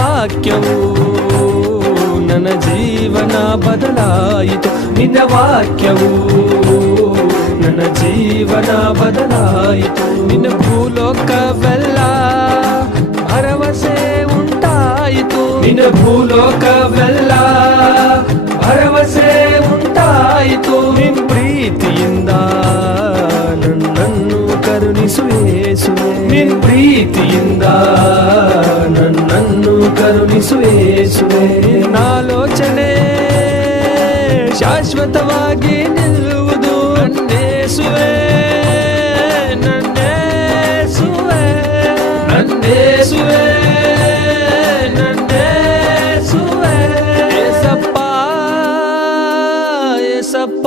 ವಾಕ್ಯವು ನನ್ನ ಜೀವನ ಬದಲಾಯಿತು. ನಿನ್ನ ವಾಕ್ಯವು ನನ್ನ ಜೀವನ ಬದಲಾಯಿತು. ನಿನ್ನ ಭೂಲೋಕವೆಲ್ಲ ಭರವಸೆ ಉಂಟಾಯಿತು. ನಿನ್ನ ಭೂಲೋಕವೆಲ್ಲ ಭರವಸೆ ಉಂಟಾಯಿತು. ನಿನ್ ಪ್ರೀತಿಯಿಂದ ನನ್ನನ್ನು ಕರುಣಿಸುವೇ ನಿನ್ ಪ್ರೀತಿಯಿಂದ ಕರುಣಿಸುವೆ ನಾಲೋಚನೆ ಶಾಶ್ವತವಾಗಿ ನಿಲ್ಲುವುದು ಅನ್ನೇಸುವೆ ನನ್ನೇಸುವೆ ನನ್ನೇಸುವೆ ನನ್ನೇಸುವೆ. ಎಸಪ್ಪ ಎಸಪ್ಪ